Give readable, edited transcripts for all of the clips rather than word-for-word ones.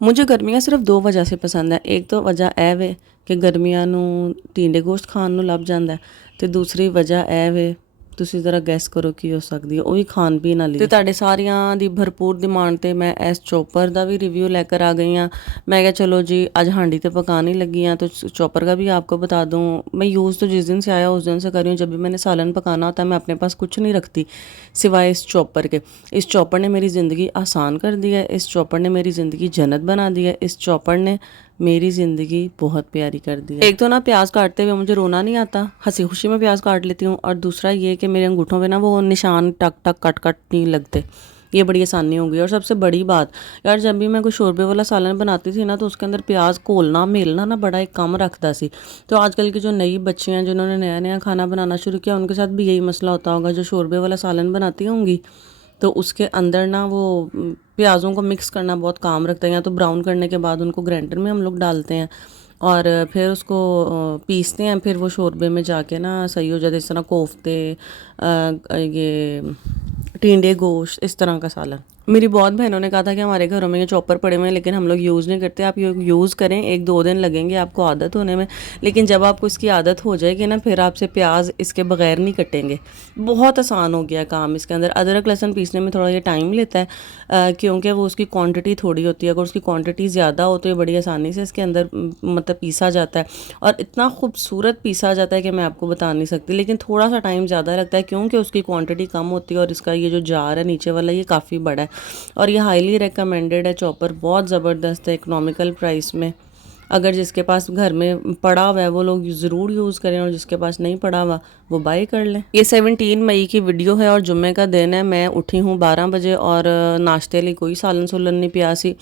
मुझे गर्मियाँ सिर्फ दो वजह से पसंद है। एक तो वजह ਇਹ ਵੇ ਕਿ ਗਰਮੀਆਂ ਨੂੰ ਟੀਂਡੇ ਗੋਸ਼ਤ ਖਾਣ ਨੂੰ ਲੱਭ ਜਾਂਦਾ ਤੇ ਦੂਸਰੀ ਵਜ੍ਹਾ ਇਹ ਵੇ ਤੁਸੀਂ ਜ਼ਰਾ ਗੈਸ ਕਰੋ ਕੀ ਹੋ ਸਕਦੀ ਹੈ, ਉਹ ਵੀ ਖਾਣ ਪੀਣ ਵਾਲੀ। ਤੇ ਤੁਹਾਡੇ ਸਾਰਿਆਂ ਦੀ ਭਰਪੂਰ ਡਿਮਾਂਡ ਤੇ ਮੈਂ ਇਸ ਚੌਪਰ ਦਾ ਵੀ रिव्यू लेकर आ गई हाँ। मैं क्या चलो जी आज हांडी तो पकाने लगी हैं तो चॉपर का भी आपको बता दूँ। मैं यूज़ तो जिस दिन से आया उस दिन से कर रही हूँ। जब भी मैंने सालन पकाना होता है मैं अपने पास कुछ नहीं रखती सिवाय इस चॉपर के। इस चॉपर ने मेरी ज़िंदगी आसान कर दी है, इस चॉपर ने मेरी ज़िंदगी जन्नत बना दी है, इस चॉपर ने मेरी ज़िंदगी बहुत प्यारी कर दी है। एक तो ना प्याज काटते हुए मुझे रोना नहीं आता, हंसी खुशी में प्याज काट लेती हूँ। और दूसरा ये कि मेरे अंगूठों पे ना वो निशान टक टक कट कट नहीं लगते, ये बड़ी आसानी हो गई। और सबसे बड़ी बात यार, जब भी मैं कोई शोरबे वाला सालन बनाती थी ना तो उसके अंदर प्याज घोलना मेलना ना बड़ा एक कम रखता सी। तो आजकल की जो नई बच्चियाँ हैं जिन्होंने नया नया खाना बनाना शुरू किया उनके साथ भी यही मसला होता होगा। जो शोरबे वाला सालन बनाती होंगी तो उसके अंदर ना वो प्याज़ों को मिक्स करना बहुत काम रखता है। या तो ब्राउन करने के बाद उनको ग्राइंडर में हम लोग डालते हैं और फिर उसको पीसते हैं, फिर वो शोरबे में जाके ना सही हो जाता है। इस तरह कोफ्ते, ये टिंडे गोश्त, इस तरह का सालन। मेरी बहुत बहनों ने कहा था कि हमारे घरों में ये चॉपर पड़े हुए हैं लेकिन हम लोग यूज़ नहीं करते। आप यूज़ करें, एक दो दिन लगेंगे आपको आदत होने में, लेकिन जब आपको इसकी आदत हो जाएगी ना फिर आपसे प्याज इसके बगैर नहीं कटेंगे। बहुत आसान हो गया काम इसके अंदर। अदरक लहसुन पीसने में थोड़ा ये टाइम लेता है क्योंकि वो उसकी क्वांटिटी थोड़ी होती है। अगर उसकी क्वांटिटी ज़्यादा हो तो ये बड़ी आसानी से इसके अंदर मतलब पीसा जाता है और इतना खूबसूरत पीसा जाता है कि मैं आपको बता नहीं सकती। लेकिन थोड़ा सा टाइम ज़्यादा लगता है क्योंकि उसकी क्वांटिटी कम होती है और इसका ये जो जार है नीचे वाला ये काफ़ी बड़ा है और ये हाईली रिकमेंडेड है। चॉपर बहुत ज़बरदस्त है, इकोनॉमिकल प्राइस में। अगर जिसके पास घर में पड़ा हुआ है वो लोग ज़रूर यूज़ करें और जिसके पास नहीं पड़ा हुआ वो बाई कर लें। ये 17 मई की वीडियो है और जुम्मे का दिन है। मैं उठी हूँ 12 बजे और नाश्ते लिए कोई सालन सुलन नहीं पिया सी।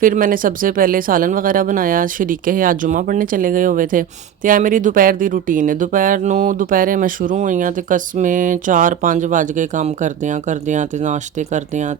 फिर मैंने सबसे पहले सालन वगैरह बनाया। शरीके है आज जुम्मा पढ़ने चले गए हुए थे तो यह मेरी दोपहर की रूटीन है। दोपहरे मैं शुरू हुई हाँ तो कसमें 4-5 बज गए काम करदियाँ तो नाश्ते करदियाँ।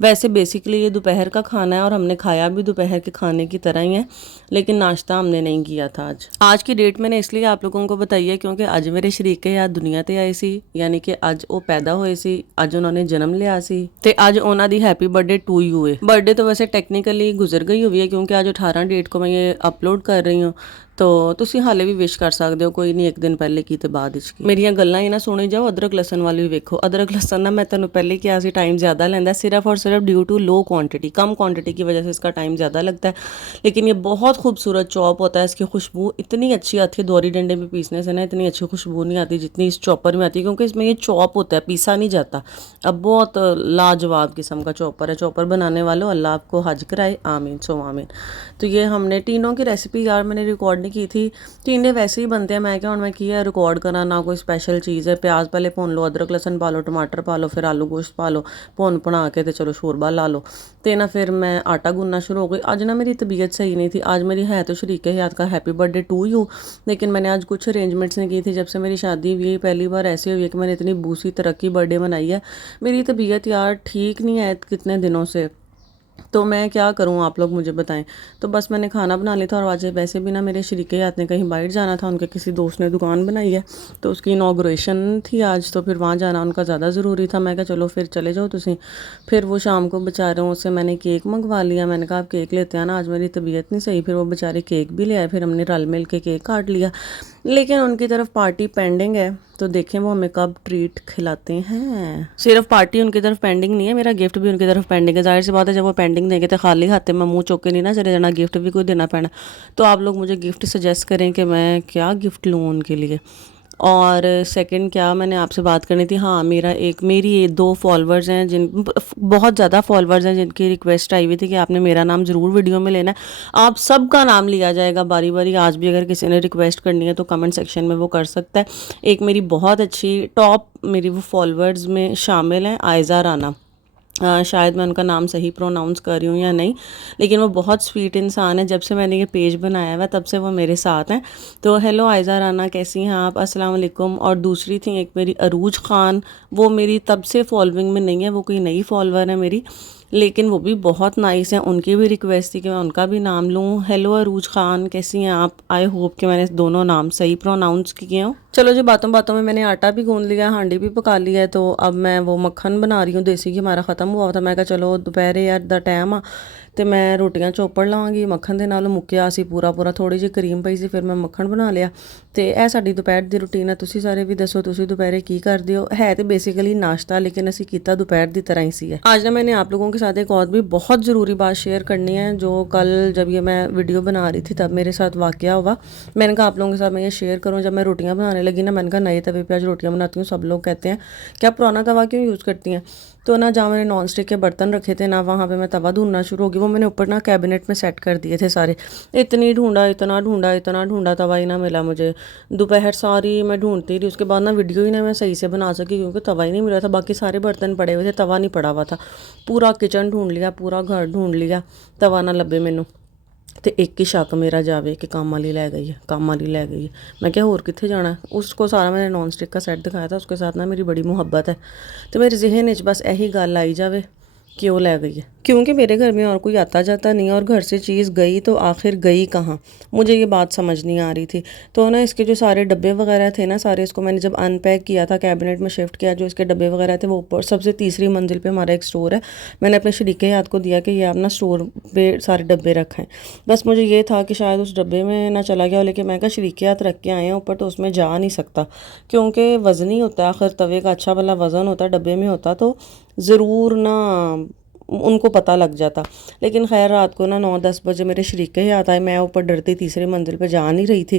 वैसे बेसिकली ये दोपहर का खाना है और हमने खाया भी दोपहर के खाने की तरह ही है, लेकिन नाश्ता हमने नहीं किया था। आज की डेट मैंने इसलिए आप लोगों को बताई है क्योंकि आज मेरे शरीके याद दुनिया ते आए सी, यानी कि आज वो पैदा हुए सी, आज उन्होंने जन्म लिया सी ते आज उन्हों दी हैप्पी बर्थडे टू यू है। बर्थडे तो वैसे टेक्निकली गुजर गई हुई है क्योंकि आज 18 डेट को मैं ये अपलोड कर रही हूँ तो तुसी हाले भी विश कर सकते हो, कोई नहीं एक दिन पहले की तो बाद की। मेरिया गल्लां ही ना सुनी जाओ। अदरक लसन वाली भी वेखो। अदरक लसन ना मैं तेनों पहले किया सी टाइम ज़्यादा लेंदा सिर्फ और सिर्फ ड्यू टू लो क्वांटिटी, कम क्वांटिटी की वजह से इसका टाइम ज़्यादा लगता है। लेकिन ये बहुत खूबसूरत चॉप होता है। इसकी खुशबू इतनी अच्छी आती है, दोरी डंडे में पीसने से ना इतनी अच्छी खुशबू नहीं आती जितनी इस चॉपर में आती है क्योंकि इसमें ये चॉप होता है, पीसा नहीं जाता। अब बहुत लाजवाब किस्म का चॉपर है। चॉपर बनाने वालों अल्लाह आपको हज कराए, आमीन सो आमीन। तो ये हमने टीनों की रेसिपी यार मैंने रिकॉर्ड नहीं की थी। टींडे वैसे ही बनते हैं, मैं क्या मैं किया रिकॉर्ड करा, ना कोई स्पेशल चीज़ है। प्याज पहले भुन लो, अदरक लसन पा लो, टमाटर पा लो, फिर आलू गोश्त पा लो, भुन भुना के तो चलो शोरबा ला लो। तो ना फिर मैं आटा गूंदना शुरू हो गई। आज ना मेरी तबीयत सही नहीं थी। आज मेरी है तो शरीके हयात का हैप्पी बर्थडे टू यू, लेकिन मैंने आज कुछ अरेंजमेंट्स नहीं की थी। जब से मेरी शादी हुई पहली बार ऐसी हुई है कि मैंने इतनी बूसी तरक्की बर्थडे मनाई है। मेरी तबीयत यार ठीक नहीं है कितने दिनों से, तो मैं क्या करूँ आप लोग मुझे बताएं। तो बस मैंने खाना बना लिया था और आज वैसे भी ना मेरे शरीके हाथ ने कहीं बाहर जाना था, उनके किसी दोस्त ने दुकान बनाई है तो उसकी इनाग्रेशन थी आज, तो फिर वहाँ जाना उनका ज़्यादा ज़रूरी था। मैं कहा चलो फिर चले जाओ तुसी। फिर वो शाम को बेचारों से मैंने केक मंगवा लिया। मैंने कहा आप केक लेते हैं ना, आज मेरी तबीयत नहीं सही। फिर वो बेचारे केक भी ले आए, फिर हमने रल मिल के केक काट लिया। लेकिन उनकी तरफ पार्टी पेंडिंग है तो देखें वो हमें कब ट्रीट खिलाते हैं। सिर्फ पार्टी उनकी तरफ पेंडिंग नहीं है, मेरा गिफ्ट भी उनकी तरफ पेंडिंग है। जाहिर सी बात है जब वो पेंडिंग देंगे तो खाली हाथे में मुंह चौके नहीं ना चले जाना, गिफ्ट भी कोई देना पैना। तो आप लोग मुझे गिफ्ट सजेस्ट करें कि मैं क्या गिफ्ट लूँ उनके लिए। और सेकंड क्या मैंने आपसे बात करनी थी, हाँ मेरी ये 2 फॉलोअर्स हैं जिन बहुत ज़्यादा फॉलोअर्स हैं जिनकी रिक्वेस्ट आई हुई थी कि आपने मेरा नाम ज़रूर वीडियो में लेना है। आप सबका नाम लिया जाएगा बारी बारी। आज भी अगर किसी ने रिक्वेस्ट करनी है तो कमेंट सेक्शन में वो कर सकता है। एक मेरी बहुत अच्छी टॉप मेरी वो फॉलोअर्स में शामिल हैं आयज़ा राना। शायद मैं उनका नाम सही प्रोनाउंस कर रही हूँ या नहीं, लेकिन वो बहुत स्वीट इंसान है। जब से मैंने ये पेज बनाया हुआ तब से वो मेरे साथ हैं। तो हेलो आयज़ा राना, कैसी हैं आप? अस्सलाम वालेकुम। और दूसरी थी एक मेरी अरूज ख़ान, वो मेरी तब से फॉलोइंग में नहीं है, वो कोई नई फॉलोअर है मेरी, लेकिन वो भी बहुत नाइस हैं। उनकी भी रिक्वेस्ट थी कि मैं उनका भी नाम लूँ। हेलो अरूज ख़ान, कैसी हैं आप? आई होप कि मैंने दोनों नाम सही प्रोनाउंस किए हों। चलो जी बातों बातों में मैंने आटा भी गूंद लिया, हांडी भी पका लिया है। तो अब मैं वो मक्खन बना रही हूँ देसी घी, हमारा ख़त्म हुआ था। मैं कहा चलो दोपहर यार दा टाइम आ ਤੇ ਮੈਂ ਰੋਟੀਆਂ ਚੋਪੜ ਲਾਂਗੀ ਮੱਖਣ ਦੇ ਨਾਲ। ਮੁੱਕਿਆ ਸੀ ਪੂਰਾ ਥੋੜੀ ਜਿਹੀ ਕਰੀਮ ਪਈ ਸੀ, ਫਿਰ ਮੈਂ ਮੱਖਣ ਬਣਾ ਲਿਆ। ਤੇ ਇਹ ਸਾਡੀ ਦੁਪਹਿਰ ਦੀ ਰੂਟੀਨ ਹੈ। ਤੁਸੀਂ ਸਾਰੇ ਵੀ ਦੱਸੋ ਤੁਸੀਂ ਦੁਪਹਿਰੇ ਕੀ ਕਰਦੇ ਹੋ। है तो बेसिकली नाश्ता, लेकिन असी किया दोपहर की तरह ही सी है। आज ना मैंने आप लोगों के साथ एक और भी बहुत ज़रूरी बात शेयर करनी है, जो कल जब ये मैं वीडियो बना रही थी तब मेरे साथ वाक़या हुआ। मैंने कहा आप लोगों के साथ मैं ये शेयर करूँ। जब मैं रोटियां बनाने लगी ना, मैंने कहा नए तवे पे आज रोटियां बनाती हूँ। सब लोग कहते हैं कि आप पुराना तवा क्यों यूज़ करती हैं। तो ना जहाँ मैंने नॉन स्टिक के बर्तन रखे थे ना, वहाँ पे मैं तवा ढूंढना शुरू हो गई। वो मैंने ऊपर ना कैबिनेट में सेट कर दिए थे सारे। इतना ढूंढा तवा ही ना मिला मुझे। दोपहर सारी मैं ढूंढती रही, उसके बाद ना वीडियो ही ना मैं सही से बना सकी क्योंकि तवा ही नहीं मिला था। बाकी सारे बर्तन पड़े हुए थे, तवा नहीं पड़ा हुआ था। पूरा किचन ढूंढ लिया, पूरा घर ढूंढ लिया, तवा ना लभे मैनू। तो एक ही शक मेरा जावे कि काम वाली लै गई है, काम वाली लै गई है। मैं क्या होर कित्थे जाना है। उसको सारा मैंने नॉन स्टिक का सेट दिखाया था, उसके साथ ना मेरी बड़ी मुहब्बत है। तो मेरे जहन में बस यही गल आई जावे कि वो लै गई है, क्योंकि मेरे घर में और कोई आता जाता नहीं है। और घर से चीज़ गई तो आखिर गई कहाँ, मुझे ये बात समझ नहीं आ रही थी। तो ना इसके जो सारे डब्बे वगैरह थे ना, सारे इसको मैंने जब अनपैक किया था, कैबिनेट में शिफ्ट किया, जो इसके डब्बे वगैरह थे वो ऊपर सबसे तीसरी मंजिल पे हमारा एक स्टोर है। मैंने अपने शरीके हाथ को दिया कि ये आप ना स्टोर पे सारे डब्बे रखें। बस मुझे ये था कि शायद उस डब्बे में ना चला गया हो, लेकिन मैं कहा शरीके हाथ रख के आए हैं ऊपर तो उसमें जा नहीं सकता, क्योंकि वज़न ही होता है आखिर तवे का, अच्छा भला वज़न होता। डब्बे में होता तो ज़रूर ना उनको पता लग जाता। लेकिन खैर रात को ना 9-10 बजे मेरे शरीके ही हाथ आए। मैं ऊपर डरती तीसरी मंजिल पे जा नहीं रही थी,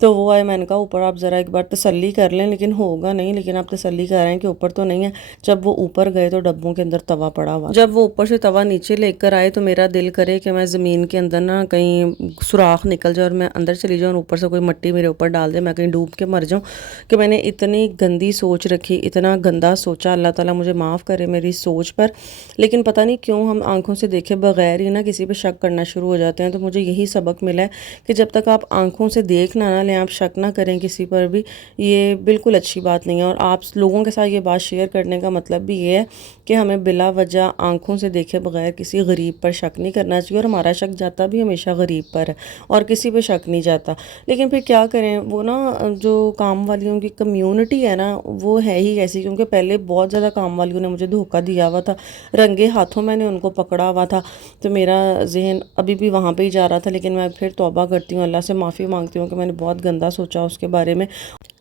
तो वो आए। मैंने कहा ऊपर आप ज़रा एक बार तसल्ली कर लें, लेकिन होगा नहीं। लेकिन आप तसल्ली कर रहे हैं कि ऊपर तो नहीं है। जब वो ऊपर गए तो डब्बों के अंदर तवा पड़ा हुआ। जब वो ऊपर से तवा नीचे लेकर आए तो मेरा दिल करे कि मैं ज़मीन के अंदर ना कहीं सुराख निकल जाए और मैं अंदर चली जाऊँ और ऊपर से कोई मट्टी मेरे ऊपर डाल दे, मैं कहीं डूब के मर जाऊँ। कि मैंने इतनी गंदी सोच रखी, इतना गंदा सोचा। अल्लाह ताला मुझे माफ़ करे मेरी सोच पर। लेकिन पता नहीं क्यों हम आंखों से देखे बगैर ही ना किसी पे शक करना शुरू हो जाते हैं। तो मुझे यही सबक मिला है कि जब तक आप आंखों से देख ना लें, आप शक ना करें किसी पर भी, ये बिल्कुल अच्छी बात नहीं है। और आप लोगों के साथ ये बात शेयर करने का मतलब भी ये है कि हमें बिला वजह आंखों से देखे बगैर किसी गरीब पर शक नहीं करना चाहिए। और हमारा शक जाता भी हमेशा गरीब पर है और किसी पर शक नहीं जाता। लेकिन फिर क्या करें, वो ना जो काम वालियों की कम्यूनिटी है ना, वो है ही ऐसी। क्योंकि पहले बहुत ज़्यादा काम वालियों ने मुझे धोखा दिया हुआ था, रंगे हाथों मैंने उनको पकड़ा हुआ था। तो मेरा जहन अभी भी वहाँ पे ही जा रहा था। लेकिन मैं फिर तौबा करती हूँ, अल्लाह से माफ़ी मांगती हूँ कि मैंने बहुत गंदा सोचा उसके बारे में।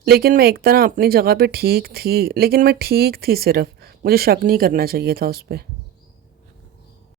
लेकिन मैं एक तरह अपनी जगह पे ठीक थी, लेकिन मैं ठीक थी, सिर्फ मुझे शक नहीं करना चाहिए था उस पर।